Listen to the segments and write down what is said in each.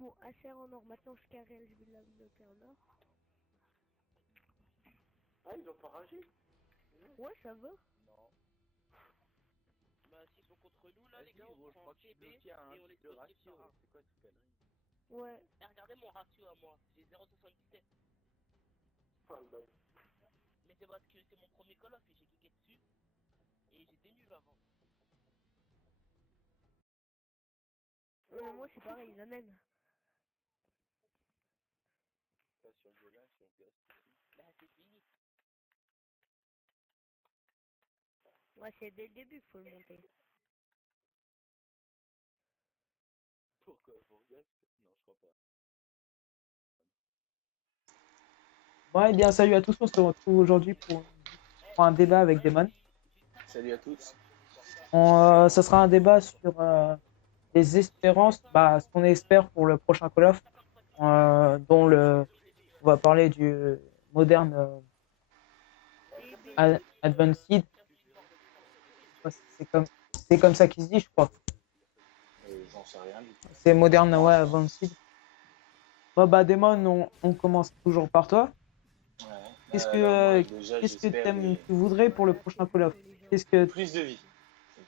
Bon, ACR en or. Maintenant, ce carré, je vais la bloquer en or. Ah, ils ont pas rangé? Ouais, ça va. Non. Bah, s'ils sont contre nous, là, les gars, on Gros, je prend crois que je suis TB bloqué à un et on les de bloque ratio. par un. C'est quoi cette connerie? Ouais. Et regardez mon ratio à moi, j'ai 0,77. Oh, lol. Mais c'est parce que c'est mon premier call off et j'ai cliqué dessus et j'étais nul avant. Moi, c'est pareil, la même. Pas sur Gola, sur Ghost. Là, c'est fini. Ouais, c'est dès le début qu'il faut le monter. Pourquoi pour Ghost? Non, je crois pas. Ouais, eh bien, salut à tous, on se retrouve aujourd'hui pour un débat avec Damon. Salut à tous. Ça sera un débat sur les espérances, ce qu'on espère pour le prochain Call of, on va parler du moderne Advanced. Ouais, c'est comme ça qu'il se dit, je crois. J'en sais rien du tout. C'est moderne, ouais, Advanced. Bon, Damon, on commence toujours par toi. Ouais. Alors moi, déjà, Qu'est-ce que j'espère tu voudrais pour le prochain Call of? plus de vie.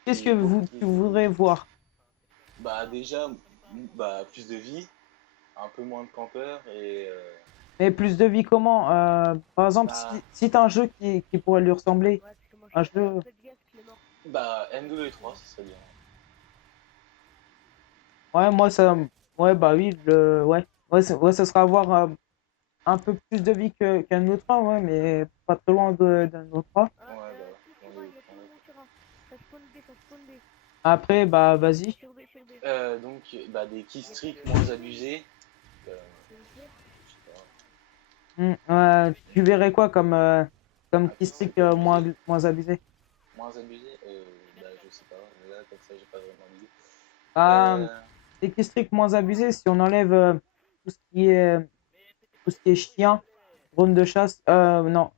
Qu'est-ce que Beaucoup plus tu de vie. voudrais voir? Bah déjà, plus de vie, un peu moins de campeurs et Mais plus de vie comment? Par exemple, bah, si tu as un jeu qui pourrait lui ressembler, Ouais, parce que moi, un je suis un jeu. peu de gaz qui est mort. M2E3, ce serait bien. Ouais, moi, ça. Ouais, oui, ouais, ça sera avoir un peu plus de vie qu'un autre, ouais, mais pas trop loin d'un autre. Ouais, Tout on sur A, il y a tout le monde sur A. Ça spawn B, ça spawn B. Après, vas-y. Sur B, sur B. Donc, des keystricks moins abusés. S'il vous plaît. Je sais pas. Tu verrais quoi comme Un keystrick keystrick abusé. moins abusé? Moins abusé je sais pas. Là, comme ça, j'ai pas vraiment d'idée. Ah, Euh, les keystricks moins abusés, si on enlève tout ce qui est, tout ce qui est chien, drone de chasse, non,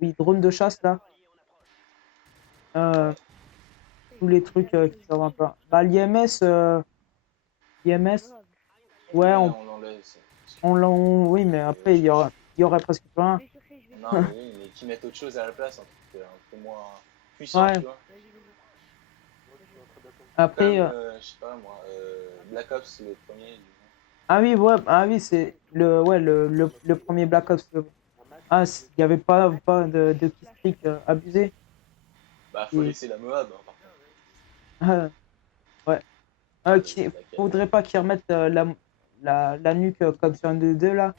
oui, drone de chasse, là. Euh, tous les trucs qui servent un peu. L'IMS, ouais, on l'enlève. oui, mais après, il y aurait presque plus rien. Je vais chercher, je vais Non, chercher. mais oui, mais qui mettent autre chose à la place, un truc un peu moins puissant, Ouais, tu vois. Vas-y, vas-y. après, Comme, je sais pas moi, Black Ops, le premier. c'est le premier Black Ops. Ah, il n'y avait pas de killstreak abusé. Faut Et, laisser la Moab, hein, par contre. ouais. Laquelle? Faudrait pas qu'ils remettent la nuque comme sur un 2 là,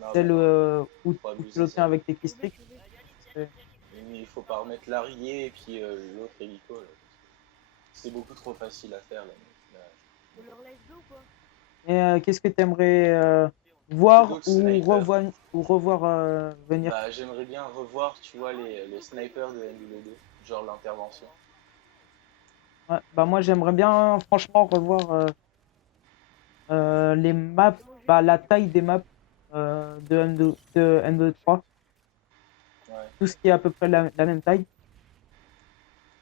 Non, celle non, où faut tu abuser ça. l'obtiens avec tes Sur B, killstreaks. sur B. Mais il faut pas remettre l'arrière et puis l'autre hélico, là, parce que c'est beaucoup trop facile à faire, là. On leur laisse B ou quoi? Et qu'est-ce que tu aimerais voir D'autres snipers. ou revoir venir? J'aimerais bien revoir, tu vois, les snipers de NW2, genre l'intervention. Ouais, moi, j'aimerais bien, franchement, revoir les maps, la taille des maps de M23, Ouais. tout ce qui est à peu près la même taille.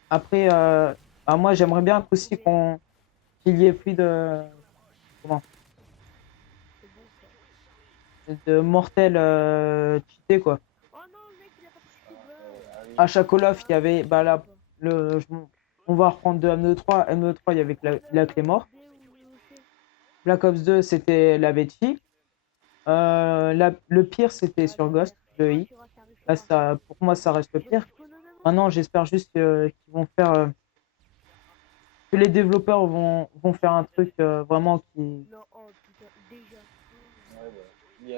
Après, moi, j'aimerais bien aussi qu'il y ait plus comment, de mortels cheatés, quoi. Oh non, le mec, il a pas pris coup de Ah oui. À chaque Call of, il y avait, on va reprendre de M23. M23, il y avait la clé mort. Black Ops 2, c'était la Betty. Le pire, c'était sur Ghost, le I. Là, pour moi, ça reste le pire. Maintenant, j'espère juste qu'ils vont faire. Que les développeurs vont faire un truc vraiment qui. Non, oh putain, déjà. Ouais,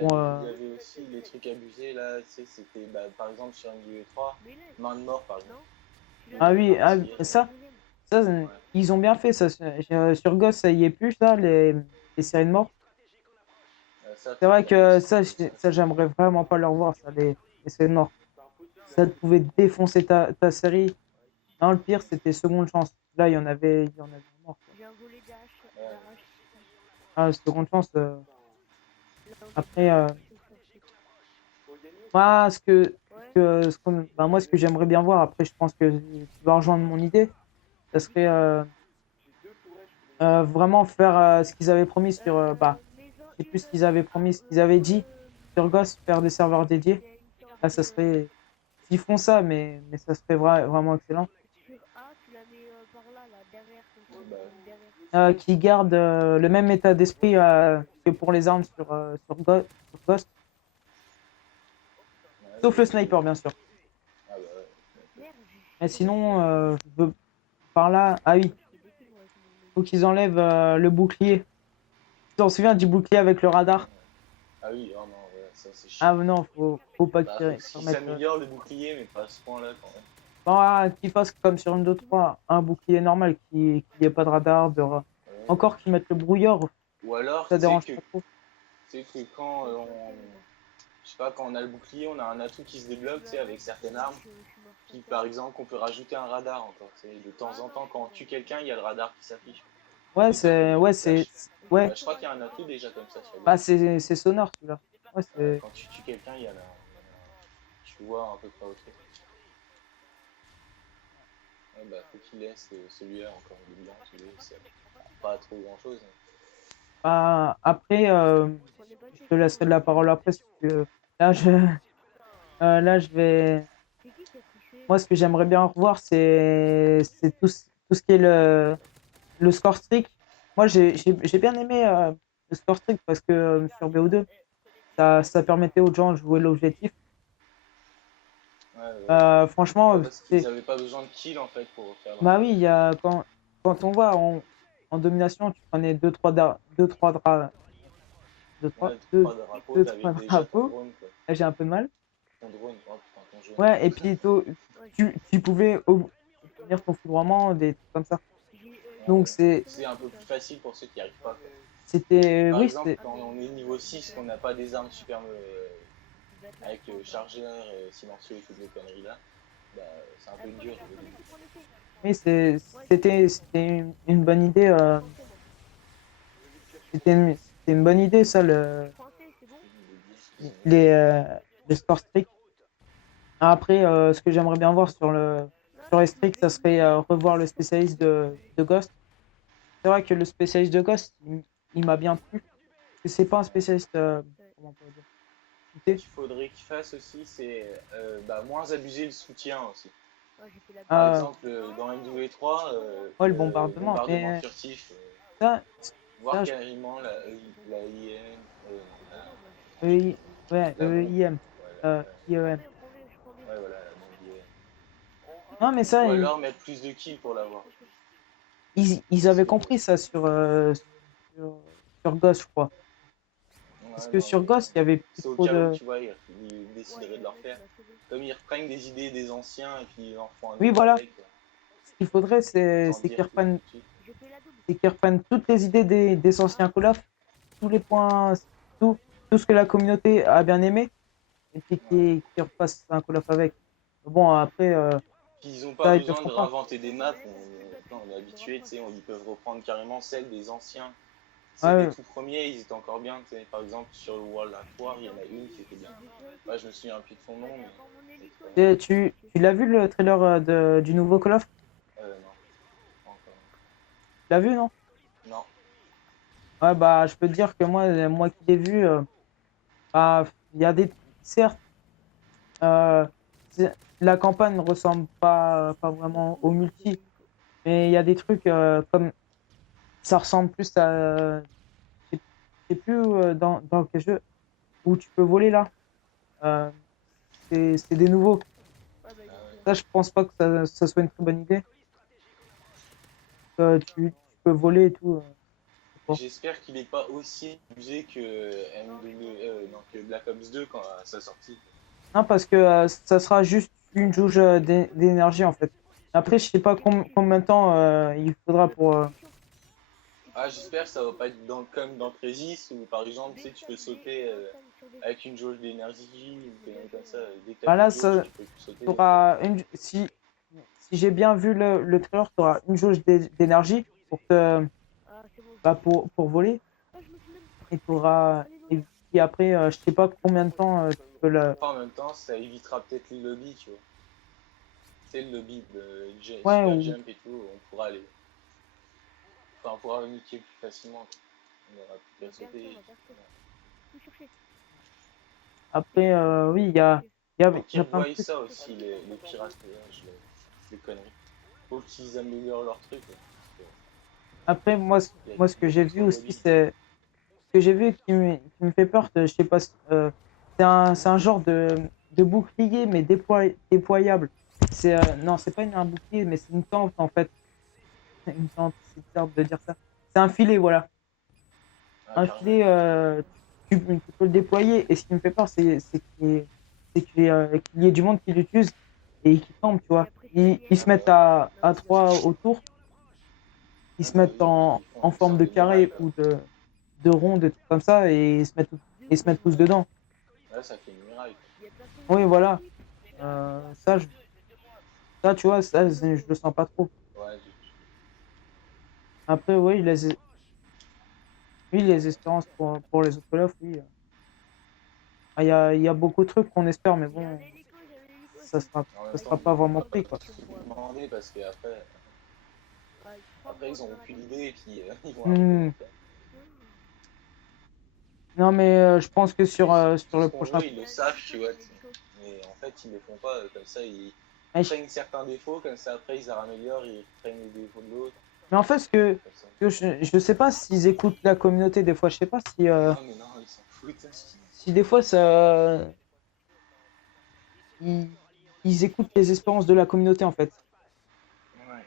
Bon, il y avait aussi les trucs abusés là, tu sais, c'était par exemple sur MW3, Mais là, main de mort par exemple. non? ah oui, Partir, ça, ouais. ils ont bien fait ça. Sur Ghost, ça y est plus, ça, les séries de mort. Ça, C'est faut vrai qu'ils que refassent un peu ça. ça j'aimerais vraiment pas le revoir, ça, les séries de mort. Ça pouvait défoncer ta série. Non, le pire, c'était seconde chance. Là, il y en avait un mort, quoi. J'ai un volet d'arrache. Ah, seconde chance. Après, moi, ce que j'aimerais bien voir, après, je pense que tu vas rejoindre mon idée, ça serait vraiment faire ce qu'ils avaient promis sur sais plus ce qu'ils avaient promis, ce qu'ils avaient dit sur Ghost, faire des serveurs dédiés. Là, ça serait. S'ils font ça, mais ça serait vraiment excellent. Sur A, tu la mets par là, là, derrière, comme ça, Bah, derrière. Qui garde le même état d'esprit que pour les armes sur Ghost, ouais, sauf le bah, sniper, bien sûr. Ah bah ouais. Merde, Mais sinon, je veux par là. Ah oui, faut qu'ils enlèvent le bouclier. Tu t'en souviens du bouclier avec le radar? Ah oui, oh non, ouais, ça c'est Ah chiant. non, faut pas Bah, faut qu'ils qu'il remettent. s'améliore le bouclier, mais pas à ce point-là quand même. Qu'ils fassent comme sur une 2-3, un bouclier normal, qui ait pas de radar, Ouais. encore qu'ils mettent le brouilleur, Ou alors, ça dérange pas trop. tu sais que quand je sais pas, quand on a le bouclier, on a un atout qui se débloque, tu sais, avec certaines armes. Qui, par exemple, on peut rajouter un radar encore. Tu sais, de temps en temps, quand on tue quelqu'un, il y a le radar qui s'affiche. Ouais, Et ça fait des ouais, flashs. ouais, Bah, je crois qu'il y a un atout déjà comme ça sur le bah, jeu. c'est sonore celui-là. Ouais, Quand tu tues quelqu'un, tu vois à peu près au truc. Ouais, bah, faut qu'il laisse celui-là encore de bien, celui-là, c'est pas trop grand-chose. bah, après, je te laisserai la parole après, si tu veux. Là, là, je vais. C'est qui a triché? Moi, ce que j'aimerais bien revoir, c'est tout ce qui est le score streak. Moi, j'ai bien aimé le score streak parce que sur BO2, ça permettait aux gens de jouer l'objectif. Ouais, ouais. Franchement, Bah, parce qu'ils avaient pas besoin de kill en fait pour faire leur bah oui, truc. quand on voit en domination, tu prenais 2-3 draps, Ouais, 3 drapeaux, 2-3 t'avais déjà ton drapeaux. drone quoi. Là, j'ai un peu de mal. Ton drone, oh putain, ton jaune. Ouais, et puis tu pouvais obtenir ton foudroiement, des trucs comme ça. Donc C'est un peu plus facile pour ceux qui arrivent pas quoi. c'était, Par oui, exemple, quand on est niveau 6, qu'on n'a pas des armes super avec chargeur, silencieux et toutes les conneries là, bah, c'est un peu dur au début. oui, c'était une bonne idée. C'était une bonne idée, ça, les, euh, les scores stricts. Après, ce que j'aimerais bien voir sur les stricts, ça serait revoir le spécialiste de Ghost. C'est vrai que le spécialiste de Ghost, il m'a bien plu. C'est pas un spécialiste, comment on pourrait dire, Ce cheaté. qu'il faudrait qu'ils fassent aussi, c'est bah, moins abuser le soutien aussi. Par Euh, exemple, dans MW3, ouais, le le bombardement. bombardement Mais furtif, ça, voire ça, carrément la IM, Ouais, la bombe. IM, Ouais, IEM. ouais, voilà, la bombe IM. Non, mais ça, Ou alors mettre plus de kills pour l'avoir. ils avaient compris ça sur, sur Ghost, je crois. Parce Ouais, que non, sur mais Ghost, il y avait plus c'est au trop cas où, de. tu vois, ils décideraient de leur faire. Comme ils reprennent des idées des anciens et puis ils en font un Oui, nouveau voilà. avec, Ce qu'il faudrait, sans dire tout de suite. c'est qu'ils reprennent toutes les idées des anciens Call of, tous les points, tout, tout ce que la communauté a bien aimé, et puis Ouais. qui refassent un Call of avec. Bon, après, Puis ils n'ont pas ça, ils te besoin de feront pas. réinventer des maps, maintenant on est habitué, tu sais, ils peuvent reprendre carrément celles des anciens. Celles des Ouais, tout premiers, ils étaient encore bien, tu sais. Par exemple, sur le World at War, il y en a une qui était bien. Ouais, je me souviens plus de son nom, mais c'était pas mal. et tu l'as vu le trailer du nouveau Call of? Non, pas encore. Tu l'as vu, non? Non. Ouais, bah, je peux te dire que moi qui l'ai vu, bah, il y a des. Certes, euh, la campagne ne ressemble pas vraiment au multi, mais il y a des trucs comme. Ça ressemble plus à. Je sais plus dans quel jeu où tu peux voler là. Euh, c'est des nouveaux. Ah ouais. Ça, je pense pas que ça soit une très bonne idée. Tu peux voler et tout. Je sais pas. J'espère qu'il n'est pas aussi abusé que non, que Black Ops 2 quand à sa sortie. Non, parce que ça sera juste une jauge d'énergie en fait. Après, je sais pas combien de temps il faudra pour. Ah, j'espère que ça va pas être comme dans Crysis où par exemple, tu sais, tu peux sauter avec une jauge d'énergie ou quelque chose comme ça. Dès que t'as Bah plus là, de jauge, ça tu peux plus sauter. si j'ai bien vu le trailer, tu auras une jauge d'énergie pour voler. Et puis après, je sais pas combien de temps tu peux le. Enfin, en même temps, ça évitera peut-être les lobbies, tu vois. C'est le lobby de Ouais, Super Jump et tout, on pourra aller. Enfin, on pourra niquer plus facilement. Quoi. On n'aura plus qu'à Personne, sauter. personne. Tout chercher. Après, oui, il y Faut a qu'ils plein de revoient trucs. ça aussi, les pirates, les conneries. Faut qu'ils améliorent leur truc. Ouais. Après, Il y a moi, ce que j'ai beaucoup vu trop de aussi, lobby. c'est ce que j'ai vu qui me fait peur. Je sais pas, c'est un genre de bouclier, mais déployable. Non, c'est pas un bouclier, mais c'est une tente en fait. Une tente, c'est bizarre de dire ça. C'est un filet, voilà. Ah, Un carrément. filet, tu peux le déployer. Et ce qui me fait peur, qu'il y ait du monde qui l'utilise et qui tombe, tu vois. Ils se Ah, bah mettent ouais. à trois autour, ils Ah, se bah mettent oui, ils font en une forme sorte de de muraille, carré quoi. ou de rond, des trucs comme ça, et ils se mettent tous dedans. Ouais, ça fait une muraille, quoi. Il y a personne Oui, qui voilà. Les gars, Ça, ça, tu vois, ça, Yo. je le sens pas trop. Ouais, Après, oui, oui, les espérances pour les autres Call of, oui. Il y a beaucoup de trucs qu'on espère, mais J'ai un bon, hélico, j'ai un hélico ça aussi. sera, en ça même sera temps, pas faut vraiment pas pris, quoi. trop demander parce qu'après, Ouais, après, ils 3 mois ont dans la aucune tête. idée et puis ils vont arriver. Hmm. Donc, Non, mais je pense que sur le ce qu'on prochain. veut, ils le savent, tu vois. Mais en fait, ils le font pas. Comme ça, ils Mais, prennent certains défauts, comme ça, après, ils améliorent, ils prennent les défauts de l'autre. mais en fait, Comme ça. je sais pas s'ils écoutent la communauté des fois. Je sais pas Non, mais non, ils s'en foutent. si des fois ils, ils écoutent les espérances de la communauté en fait. Ouais.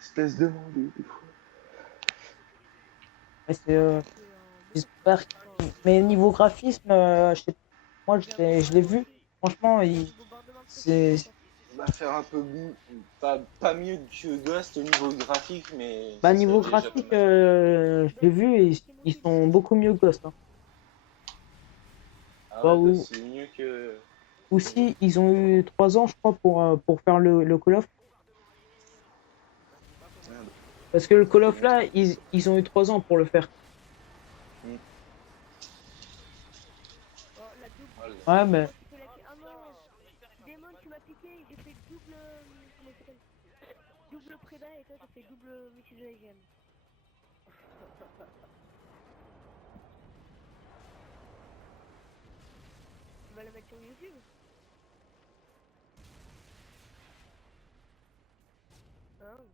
Espèce de demandé, des fois. Mais C'est beaucoup plus. j'espère. Mais niveau graphisme, moi je l'ai vu. Franchement, Bombardement c'est précision encore. On va faire un peu mieux, pas mieux que Ghost au niveau graphique, mais bah ça serait niveau déjà pas graphique, mal. je l'ai vu et ils sont beaucoup mieux que Ghost. Hein. Ah Bah, ouais, Ghost, c'est mieux que. aussi, ils ont eu 3 ans, je crois, pour faire le Call of. Merde, Parce que le ça Call fait of là, longtemps. ils ont eu 3 ans pour le faire. Mm. Oh, la double. Oh là. Ouais, C'est mais moi qui fais la. Ah non! Démon, tu m'as piqué. J'ai fait double. Comment il s'appelle? Double prédat et toi, t'as fait double missile de AGM. Tu vas la mettre sur YouTube? Hein?